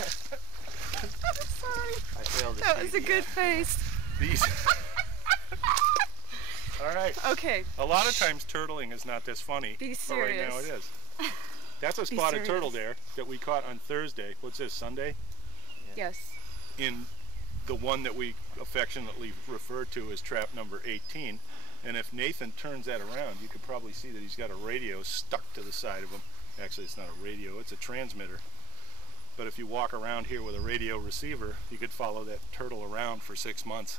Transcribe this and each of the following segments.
Sorry. I failed to That see was a good face. These. All right. Okay. A lot of times turtling is not this funny. Be But right now it serious. is. That's a Be spotted serious. turtle there that we caught on Thursday. What's this, Sunday? Yes. In the one that we affectionately refer to as trap number 18. And if Nathan turns that around, you could probably see that he's got a radio stuck to the side of him. Actually, it's not a radio, it's a transmitter. But if you walk around here with a radio receiver, you could follow that turtle around for 6 months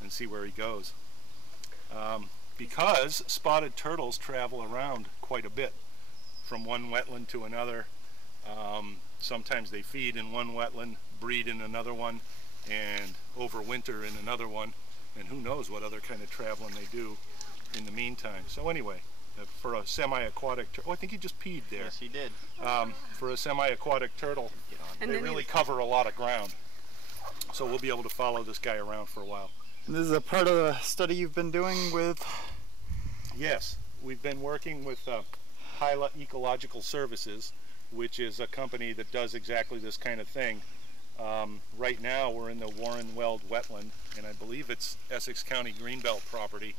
and see where he goes. Because spotted turtles travel around quite a bit from one wetland to another. Sometimes they feed in one wetland, breed in another one, and overwinter in another one, and who knows what other kind of traveling they do in the meantime. So anyway, for a semi-aquatic turtle, oh, I think he just peed there. Yes, he did. For a semi-aquatic turtle, And they then really cover a lot of ground. So we'll be able to follow this guy around for a while. And this is a part of the study you've been doing with... Yes, we've been working with Hyla Ecological Services, which is a company that does exactly this kind of thing. Right now we're in the Warren Weld wetland, and I believe it's Essex County Greenbelt property.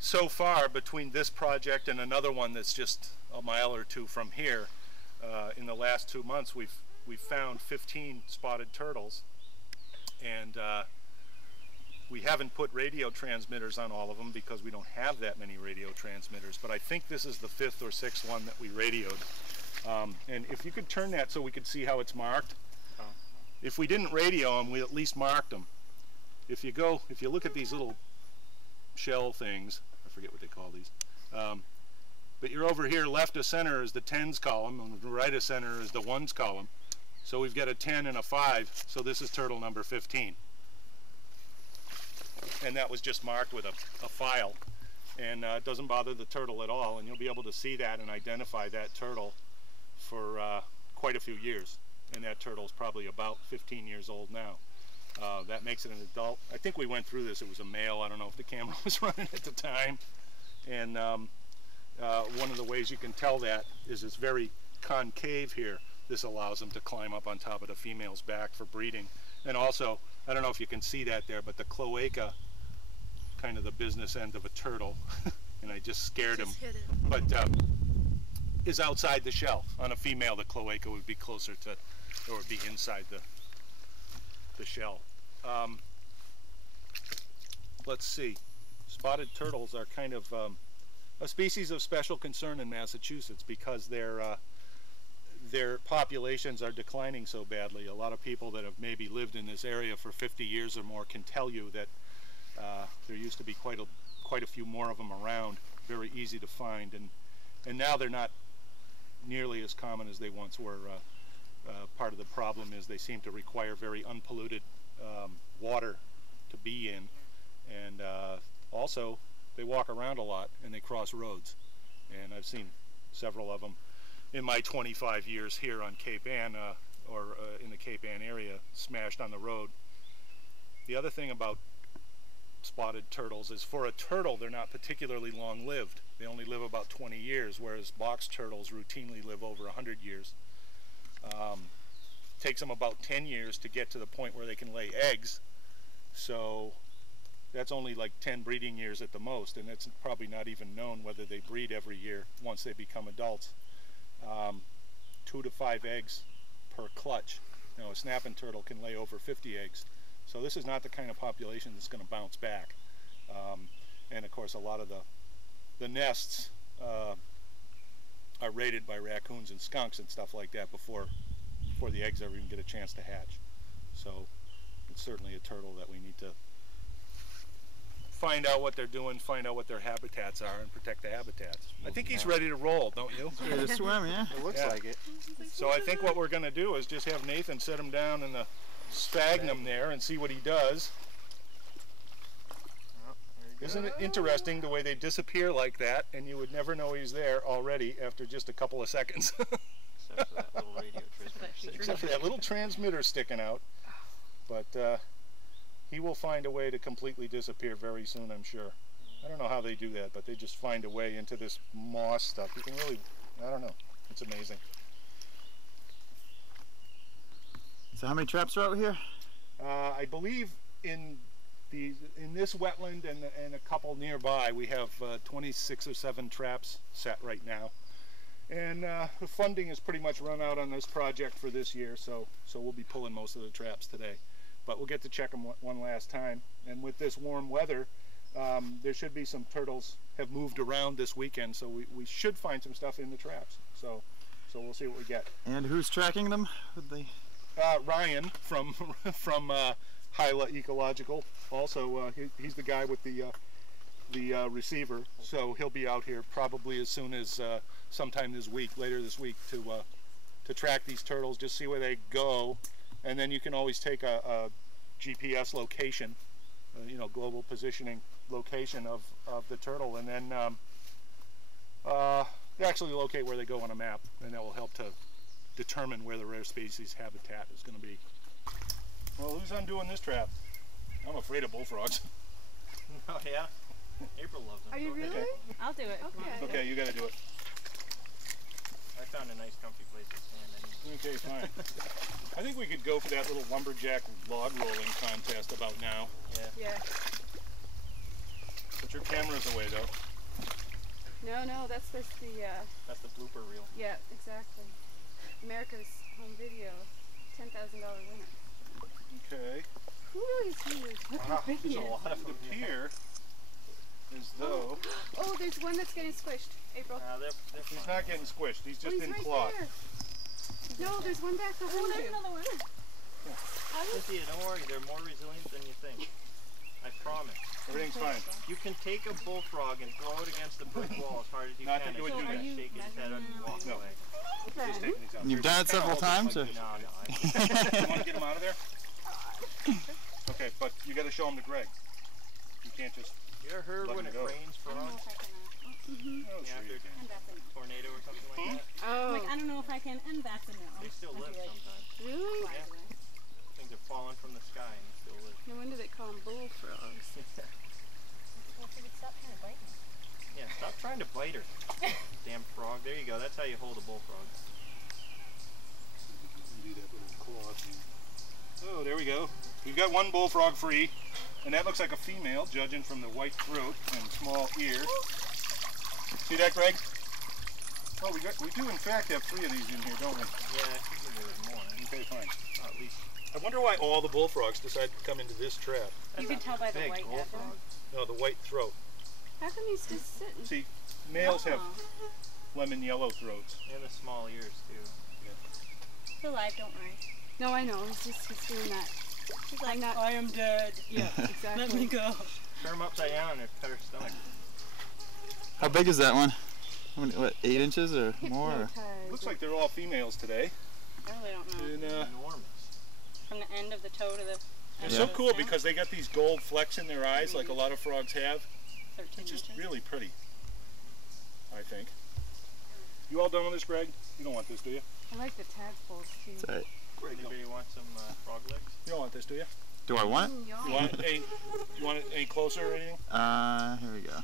So far, between this project and another one that's just a mile or two from here, in the last 2 months we've found 15 spotted turtles, and we haven't put radio transmitters on all of them because we don't have that many radio transmitters, but I think this is the 5th or 6th one that we radioed. And if you could turn that so we could see how it's marked. If we didn't radio them, we at least marked them. If you look at these little shell things, I forget what they call these, but you're over here, left of center is the tens column, and right of center is the ones column. So we've got a 10 and a 5, so this is turtle number 15. And that was just marked with a file, and it doesn't bother the turtle at all, and you'll be able to see that and identify that turtle for quite a few years. And that turtle's probably about 15 years old now. That makes it an adult. I think we went through this. It was a male. I don't know if the camera was running at the time. And one of the ways you can tell that is it's very concave here. This allows them to climb up on top of the female's back for breeding. And also, I don't know if you can see that there, but the cloaca, kind of the business end of a turtle, and I just scared him, but is outside the shell. On a female, the cloaca would be closer to, or would be inside the shell. Let's see. Spotted turtles are kind of a species of special concern in Massachusetts because their populations are declining so badly. A lot of people that have maybe lived in this area for 50 years or more can tell you that there used to be quite a few more of them around, very easy to find, and now they're not nearly as common as they once were. Part of the problem is they seem to require very unpolluted water to be in, and also they walk around a lot and they cross roads, and I've seen several of them in my 25 years here on Cape Ann, or in the Cape Ann area, smashed on the road. The other thing about spotted turtles is, for a turtle, they're not particularly long-lived. They only live about 20 years, whereas box turtles routinely live over 100 years. Takes them about 10 years to get to the point where they can lay eggs, so that's only like 10 breeding years at the most, and it's probably not even known whether they breed every year once they become adults. 2 to 5 eggs per clutch. You know, a snapping turtle can lay over 50 eggs. So this is not the kind of population that's going to bounce back. And of course, a lot of the nests are raided by raccoons and skunks and stuff like that before the eggs ever even get a chance to hatch. So it's certainly a turtle that we need to find out what they're doing, find out what their habitats are, and protect the habitats. I think he's ready to roll, don't you? Ready to swim, yeah. It looks like it. So I think what we're going to do is just have Nathan set him down in the sphagnum there and see what he does. Oh, there you Isn't it interesting the way they disappear like that, and you would never know he's there already after just a couple of seconds? Except for that little radio transmitter. Except for that little transmitter sticking out. But he will find a way to completely disappear very soon, I'm sure. I don't know how they do that, but they just find a way into this moss stuff. You can really, I don't know, it's amazing. So how many traps are out here? I believe in this wetland and a couple nearby, we have 26 or 7 traps set right now. And the funding is pretty much run out on this project for this year, so we'll be pulling most of the traps today. But we'll get to check them one last time. And with this warm weather, there should be some turtles have moved around this weekend, so we should find some stuff in the traps. So we'll see what we get. And who's tracking them? With the... Ryan from Hyla Ecological. Also, he's the guy with the receiver, so he'll be out here probably as soon as sometime this week, later this week, to track these turtles, just see where they go, and then you can always take a GPS location, you know, global positioning location of the turtle, and then actually locate where they go on a map, and that will help to determine where the rare species habitat is going to be. Well, who's undoing this trap? I'm afraid of bullfrogs. Oh yeah? April loves them. Are you really? I'll do it. Okay. Okay, you got to do it. I found a nice comfy place to stand in. Okay, fine. I think we could go for that little lumberjack log rolling contest about now. Yeah. Yeah. Put your cameras away, though. No, that's the That's the blooper reel. yeah, exactly. America's Home Video, $10,000 winner. Okay. Who is he? Look how big he There's is. a lot of It them here. appear as though Oh, there's one that's getting squished. April. They're he's fine. not getting squished. He's Oh, just he's in right cloth. there. No, there's one back behind Oh, there's you. another one. Cynthia, don't worry. They're more resilient than you think. I promise. Everything's fine. You can take a bullfrog and throw it against the brick wall as hard as you Not can. that you would and do he's that. gonna shake his head and walk No. away. Just taking these out. You've done it several times, or? You No. want to get him out of there? Okay, but you got to show him to Greg. You can't just. You ever heard Let when me it go. rains I don't know frogs? if I can. Oh, Yeah, sure you after can. And that's a no. tornado or something like that? Oh, Like, I don't know if I can, and that's a no. They still live sometimes. really? Flies Yeah. away. Things are falling from the sky and they still live. No wonder they call them bullfrogs. Well, if you would stop trying to bite me. Yeah, stop trying to bite her. Damn frog. There you go. That's how you hold a bullfrog. Do that little claw thing. Oh, there we go. We've got one bullfrog free, and that looks like a female, judging from the white throat and small ears. See that, Greg? Oh, we do in fact have 3 of these in here, don't we? Yeah, I figured there was more. Okay, fine. At least. I wonder why all the bullfrogs decide to come into this trap. You can tell by the Big white head. bullfrog. No, the white throat. How come he's just sitting? See, males have Oh. lemon yellow throats. And the small ears too. He's alive, don't worry. No, I know. He's doing that. He's I'm like, not- I am dead. Yeah, exactly. Let me go. Turn them upside down and cut her stomach. How big is that one? How many, what, 8 inches or more? Or? Hypnotized. Looks like they're all females today. I really don't know. And Enormous. From the end of the toe to the they're end so of the cool snout, because they got these gold flecks in their eyes like a lot of frogs have. 13 It's just inches. really pretty, I think. You all done with this, Greg? You don't want this, do you? I like the tadpoles too. Is that- Anybody want some frog legs? You don't want this, do you? do I want it? Ooh, You want it any closer or anything? Here we go.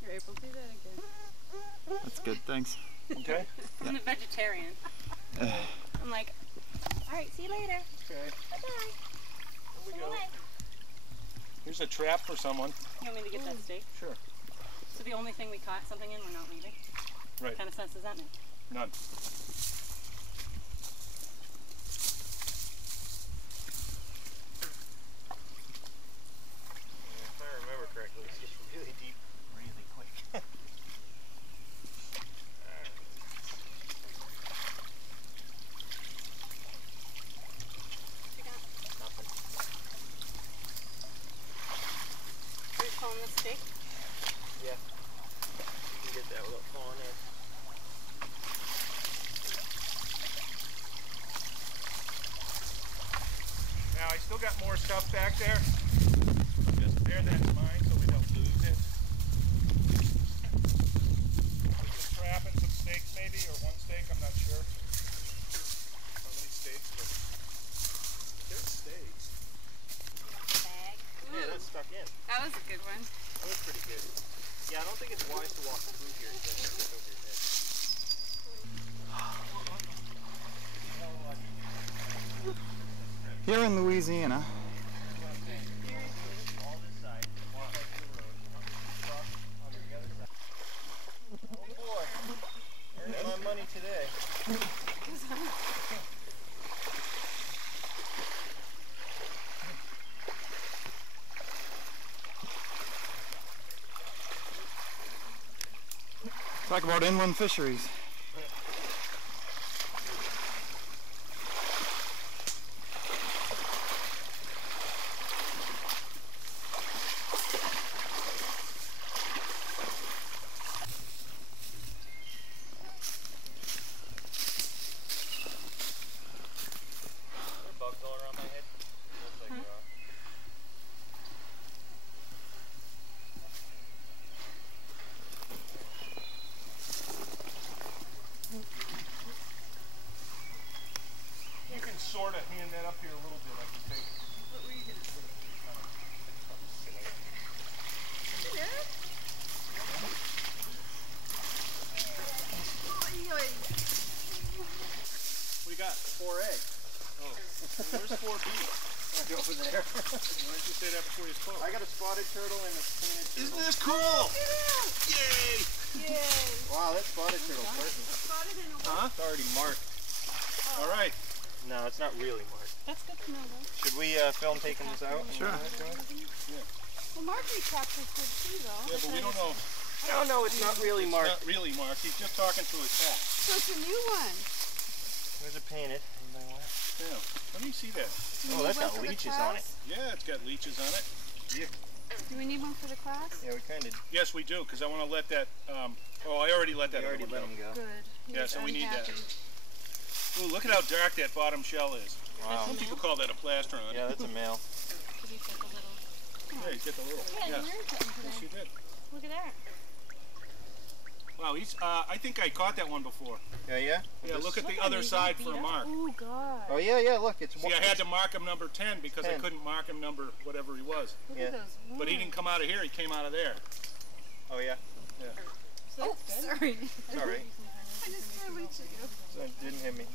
You're able to do that again. That's good, thanks. Okay. I'm a vegetarian. I'm like, alright, see you later. Okay. Bye-bye. Here we go. Bye. Here's a trap for someone. You want me to get that steak? Sure. So the only thing we caught something in, we're not leaving? Right. What kind of sense does that make? None. If I remember correctly, it's just really deep, really quick. What you got? Nothing. Are you calling this steak? Yeah. You can get that without falling in. Now, I still got more stuff back there. Just there, that's mine, so we don't lose it. Just trapping some steaks maybe, or one steak, I'm not sure. How many steaks, but there's steaks. Bag. Yeah, that's stuck in. That was a good one. That was pretty good. Yeah, I don't think it's wise to walk through here because I think it's over your head. Here in Louisiana, All this side, walk up the road, cross on the other side. Oh boy, earning my money today. talk about inland fisheries. Are there bugs all around my head? Looks like there are. You can sort of hand that up here a little bit. I can take it. What were you gonna say? What do you got? 4A. Oh, where's 4B? Right over there. Why didn't you say that before you spoke? I got a spotted turtle and a painted turtle. Isn't this cool? Yay! Yay! Wow, that spotted turtle's perfect. Spotted in a Huh? It's already marked. All right. No, it's not really marked. That's good to know, though. Should we film taking this out? and Sure. all that going? Well, Marjorie captures good too, though. Yeah, but we don't know. No, it's not really It's marked. not really marked. He's just talking through his hat. So it's a new one. There's a painted. Anybody want it? Yeah. Let me see that. Do we Oh, need that's one got for the leeches on it. class? Yeah, it's got leeches on it. Do we need one for the class? Yeah, we kind of. Yes, we do, because I want to let that. Oh, I already let that. We already other let one him go. Good. He Yeah, was so we need that. unhappy. Ooh, look at how dark that bottom shell is. Wow. Some people call that a plastron. Yeah, that's a male. Could you take a little? Yeah, he's got the little. Yeah, Yes. you learned something Yes, today. you did. Look at that. Wow, he's. I think I caught that one before. Yeah, yeah. Yeah, look at Look the at other him, he's side all for a beat mark. Oh God. Oh yeah, yeah. Look, it's. See, I had to mark him number 10 because I 10. couldn't mark him number whatever he was. Look Yeah. at those. But he didn't come out of here. He came out of there. Oh yeah. Oh, sorry. It's all right. I just threw a leech at you. So it didn't hit me.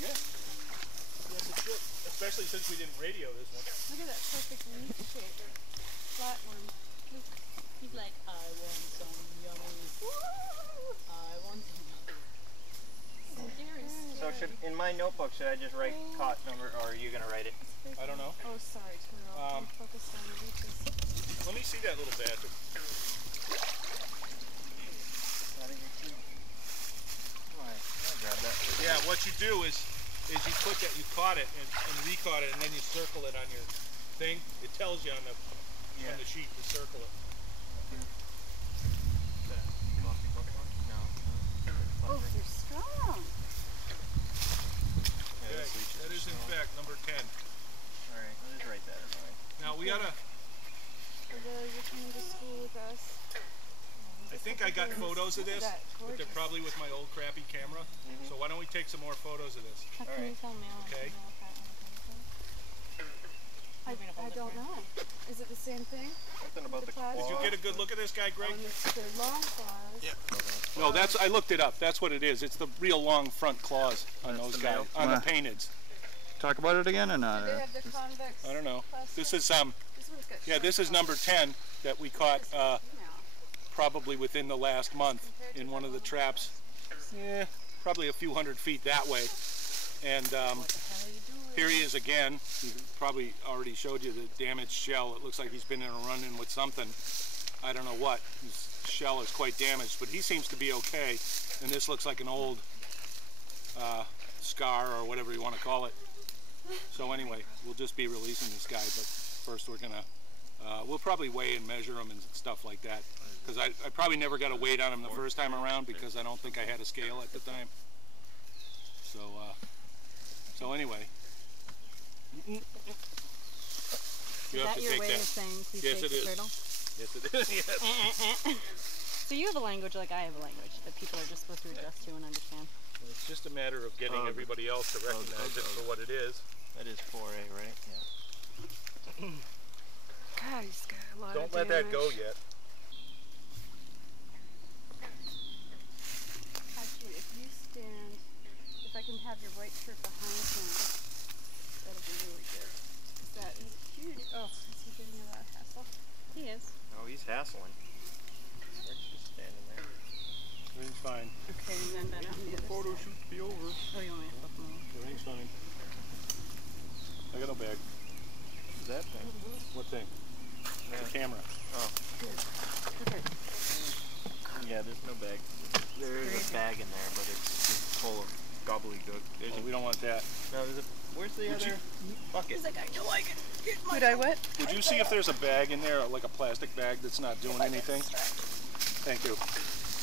Yeah. Yes, it should. Especially since we didn't radio this one. Look at that perfect leaf shape. Flat one. Look. He's like, I want some yummies. I want some yummies. So Gary's So in my notebook, should I just write caught number, or are you gonna write it? I don't know. Oh, sorry, Turtle. I'm focused on the leeches. Let me see that little bastard. Why? I'll grab that. Yeah, what you do is you put that, you caught it and re-caught it, and then you circle it on your thing. It tells you on the sheet to circle it. Coffee book one? No. Oh, they're strong. Yeah, Okay, that's leeches. that is in fact number 10. All right, I'll just write that in mine. Now we oughta. Although you're coming to school with us. I think I got photos of this, That but they're gorgeous. probably with my old crappy camera. So why don't we take some more photos of this? How can you tell male and Okay. female if that one I don't know. Is it the same thing? Something about the claws? claw. Did you get a good look at this guy, Greg? Oh, and they're long claws. Yeah. No, I looked it up. That's what it is. It's the real long front claws on That's those the guys, male? on the Wow. painteds. Talk about it again or not? Do they have the convex? I don't know. plastic? This is This one's got yeah, sharp this is claws. number 10 that we caught Female. probably within the last month in one of the traps. Yeah, probably a few hundred feet that way. And here he is again. He probably already showed you the damaged shell. It looks like he's been in a run-in with something. I don't know what. His shell is quite damaged, but he seems to be okay. And this looks like an old scar or whatever you want to call it. So anyway, we'll just be releasing this guy, but first we're gonna, we'll probably weigh and measure him and stuff like that. Because I probably never got a weight on him the first time around because I don't think I had a scale at the time. So, so anyway. You Is have that to your take way that. of saying please Yes, take it the is. turtle? Yes, it is. Yes. So you have a language like I have a language that people are just supposed to adjust to and understand. It's just a matter of getting everybody else to recognize it for what it is. That is 4A, right? Yeah. God, he's got a lot Don't of let that go damage. yet. Actually, if you stand, if I can have your white shirt behind him, that'll be really good. Oh, is he giving you that hassle? He is. Oh, he's hassling. Rick's just standing there. Everything's fine. Okay, and then on the other side. shoot be over. Oh, you want me to flip them over? Everything's fine. I got no bag. What's that thing? What thing? The camera. Oh. Okay. Yeah, there's no bag. There's a bag in there, but it's full of gobbledygook. Oh, we don't want that. No, there's a. Where's the Would other bucket? He's like, I know I can get my. Did I what? Would you see if there's a bag in there, like a plastic bag that's not doing anything? Thank you.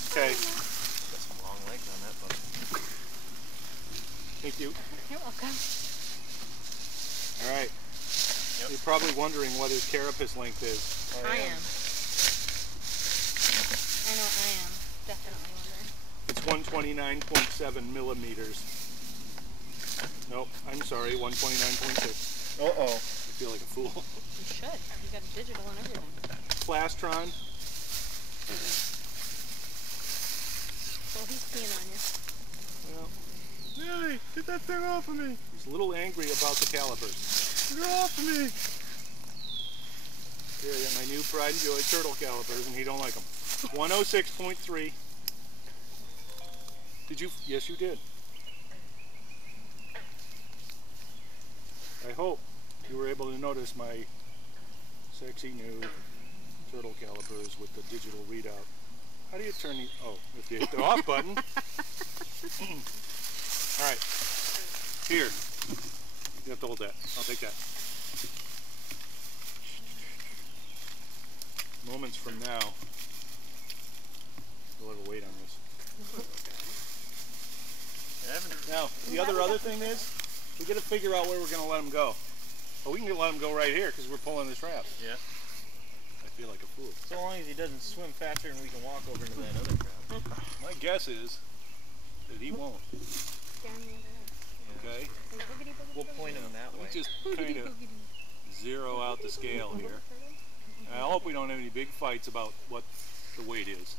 Okay. Got some long legs on that bucket. Thank you. You're welcome. All right. Yep. You're probably wondering what his carapace length is. Oh, I yeah. am. I know I am. Definitely wondering. It's 129.7 millimeters. Nope, I'm sorry, 129.6. Uh-oh. I feel like a fool. You should. You got digital and everything. Plastron. Well, he's peeing on you. Well, Hey, get that thing off of me. he's a little angry about the calipers. Get off of me. Here, I got my new Pride and Joy turtle calipers, and he don't like them. 106.3. Did you? Yes, you did. I hope you were able to notice my sexy new turtle calipers with the digital readout. How do you turn these? Oh, if you hit the off button. All right. Here. You have to hold that. I'll take that. Moments from now, we'll have a wait on this. Now, the other thing is, we got to figure out where we're going to let him go. Well, we can let him go right here because we're pulling this trap. Yeah. I feel like a fool. So long as he doesn't swim faster and we can walk over to that other trap. My guess is that he won't. Down the other end. Okay? We'll point him that We way. just kind of zero out the scale here. And I hope we don't have any big fights about what the weight is.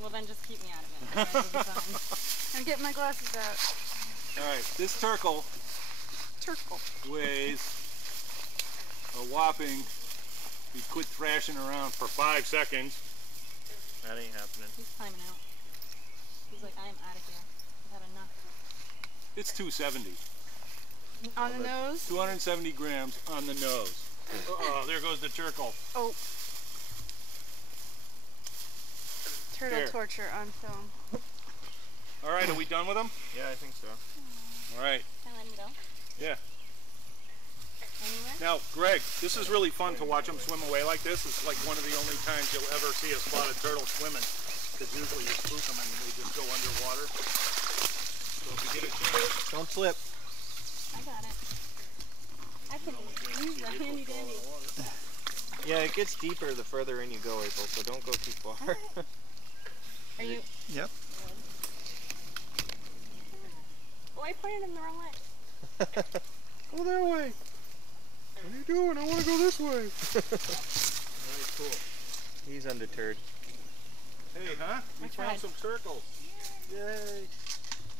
Well, then just keep me out of it. Otherwise we'll be fine. I'm getting my glasses out. All right, this turkle Turkle. weighs a whopping, he quit thrashing around for 5 seconds. That ain't happening. He's climbing out. He's like, I am out of here. I've had enough. It's 270. On the nose? 270 grams on the nose. Uh-oh, there goes the turkle. Oh. Turtle Here. torture on film. All right, are we done with him? Yeah, I think so. All right. Can I let him go? Yeah. Anywhere? Now, Greg, this is really fun to watch them swim away like this. It's like one of the only times you'll ever see a spotted turtle swimming. Because usually you spook them and they just go underwater. So if you get a chance, Don't slip. I got it. I can use the handy dandy. Yeah, it gets deeper the further in you go, April, so don't go too far. Are you? Yep. Oh, I pointed him the wrong way. go that way. What are you doing? I want to go this way. Very cool. He's undeterred. Hey, huh? We I found tried. some turtles. Yay.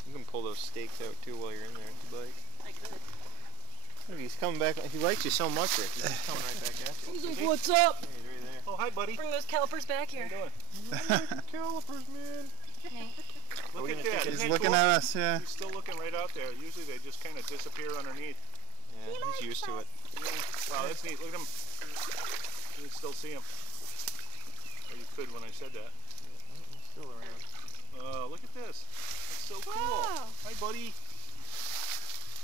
You can pull those stakes out too while you're in there if you like. I could. Look, he's coming back. He likes you so much, Rick. He's coming right back at you. He's like, what's up? Yeah, he's right there. Oh, hi, buddy. Bring those calipers back here. How you doing? Calipers, man. Hey. Are Look we at gonna that. take Isn't He's that looking cool? at us, yeah. He's still looking right out there. Usually they just kind of disappear underneath. Yeah, he's used to it. Wow, that's neat. Look at him. You can still see him. Or you could when I said that. He's still around. Look at this. That's so cool. Wow. Hi, buddy.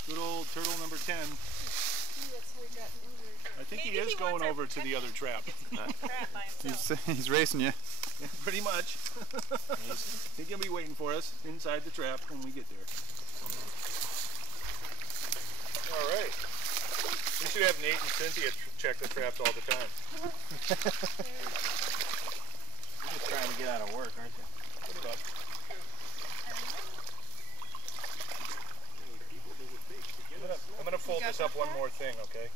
Good old turtle number 10. That's how he got injured. I think he Maybe is he going wants our over to the other trap. Crap by himself. He's racing you. Yeah, pretty much. He's going to be waiting for us inside the trap when we get there. All right. We should have Nate and Cynthia check the traps all the time. You're just trying to get out of work, aren't you? Put it up. I'm gonna fold this up one more thing, okay?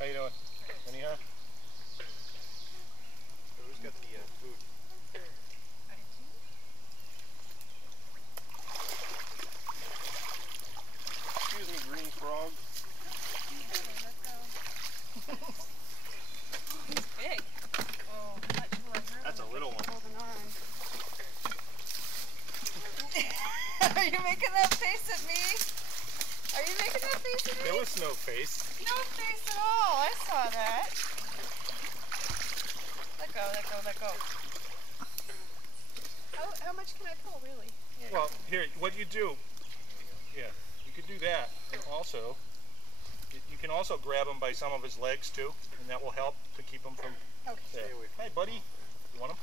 How you doing? Anyhow? Who's got the food? Excuse me, green frog. you making that face at me? Are you making that face at me? There was no face. No face at all. I saw that. Let go, let go, let go. How much can I pull, really? Well, here, what you do, yeah, you could do that. And also, you can also grab him by some of his legs too, and that will help to keep him from Okay. there. Hey, buddy, you want him?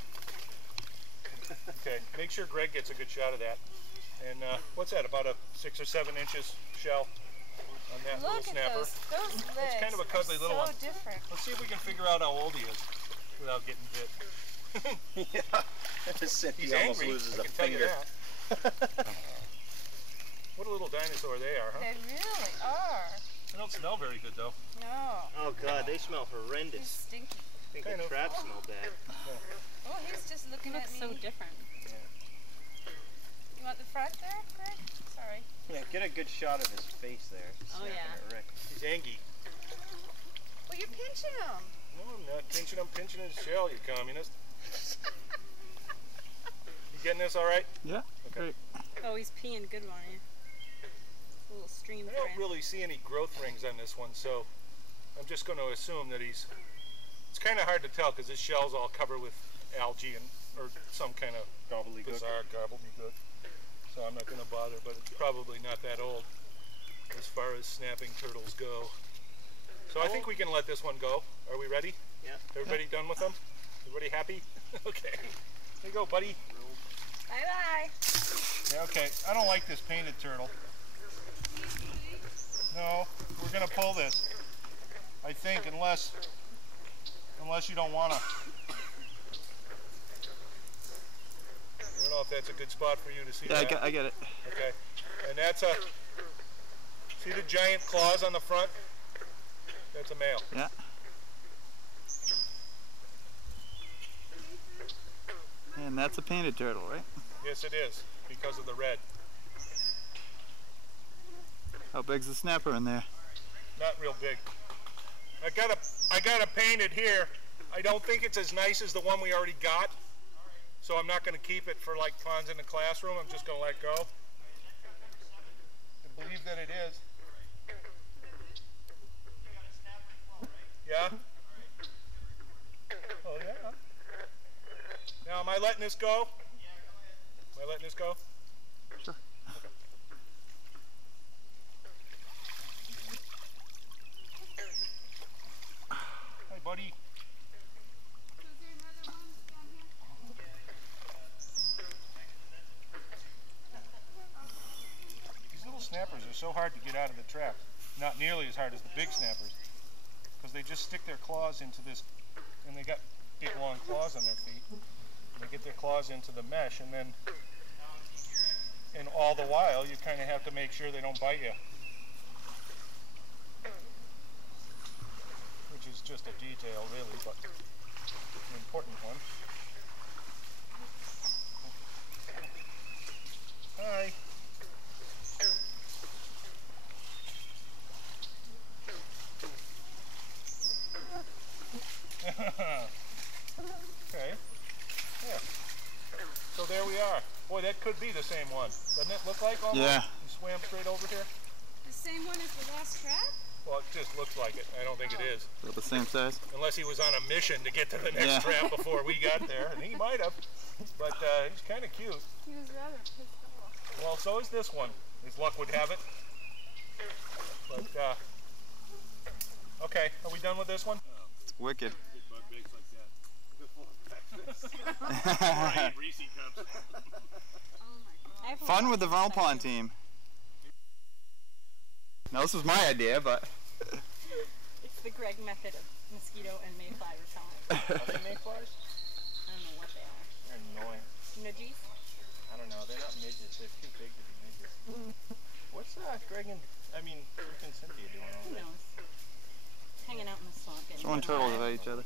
Okay, make sure Greg gets a good shot of that. And what's that, about a 6 or 7 inches shell on that little Look snapper? at those legs. It's kind of a cuddly little so one. different. Let's see if we can figure out how old he is without getting bit. Yeah. He's He almost angry, loses I a can tell you finger. that. What a little dinosaur they are, huh? They really are. They don't smell very good though. No. Oh God, they smell He's horrendous. stinky. I think Kind the of. traps smell bad. Oh, he's just looking It at looks me. so different. You want the front there, Greg? Sorry. Yeah, get a good shot of his face there. Oh, Snapping yeah. at Rick. He's angry. Well, you're pinching him. No, I'm not pinching him, pinching his shell, you communist. You getting this all right? Yeah, Okay. great. Oh, he's peeing good on you. A little stream I for don't him. really see any growth rings on this one, so I'm just going to assume that he's. It's kind of hard to tell because his shell's all covered with algae and or some kind of bizarre gobbledygook. So I'm not going to bother, but it's probably not that old as far as snapping turtles go. So I think we can let this one go. Are we ready? Yeah. Everybody done with them? Everybody happy? Okay. There you go, buddy. Bye-bye. Yeah, okay. I don't like this painted turtle. No, we're gonna pull this. I think unless you don't wanna. I don't know if that's a good spot for you to see Yeah, that. I get it. Okay. And that's a. See the giant claws on the front? That's a male. Yeah. And that's a painted turtle, right? Yes, it is because of the red. How big's the snapper in there? Not real big. I got a painted here. I don't think it's as nice as the one we already got. So I'm not going to keep it for like ponds in the classroom. I'm just going to let go. I believe that it is. Yeah? Oh yeah. Now am I letting this go? Am I letting this go? Sure. Okay. Hi buddy. These little snappers are so hard to get out of the trap. Not nearly as hard as the big snappers. Because they just stick their claws into this, and they got big long claws on their feet. And they get their claws into the mesh, and then, and all the while, you kind of have to make sure they don't bite you. Which is just a detail, really, but an important one. Hi. Okay. Yeah. So there we are. Boy, that could be the same one. Doesn't it look like almost? Yeah. You swam straight over here? The same one as the last trap? Well, it just looks like it. I don't think it is. About the same size? Unless he was on a mission to get to the next Yeah. trap before we got there. And he might have. But he's kind of cute. He was rather pissed off. Well, so is this one. His luck would have it. But, okay. Are we done with this one? It's wicked. Reese cups. Oh my god. I have a Fun lot with the of Vernal excitement. Pond team. Now this was my idea, but It's the Greg method of mosquito and mayfly repellent. Are they mayflies? I don't know what they are. They're annoying. Nudgies? I don't know. They're not midgets. They're too big to be midgets. What's Greg and Rick and Cynthia doing over Who there? knows? Hanging out in the swamp. getting throwing bit turtles by- at each other.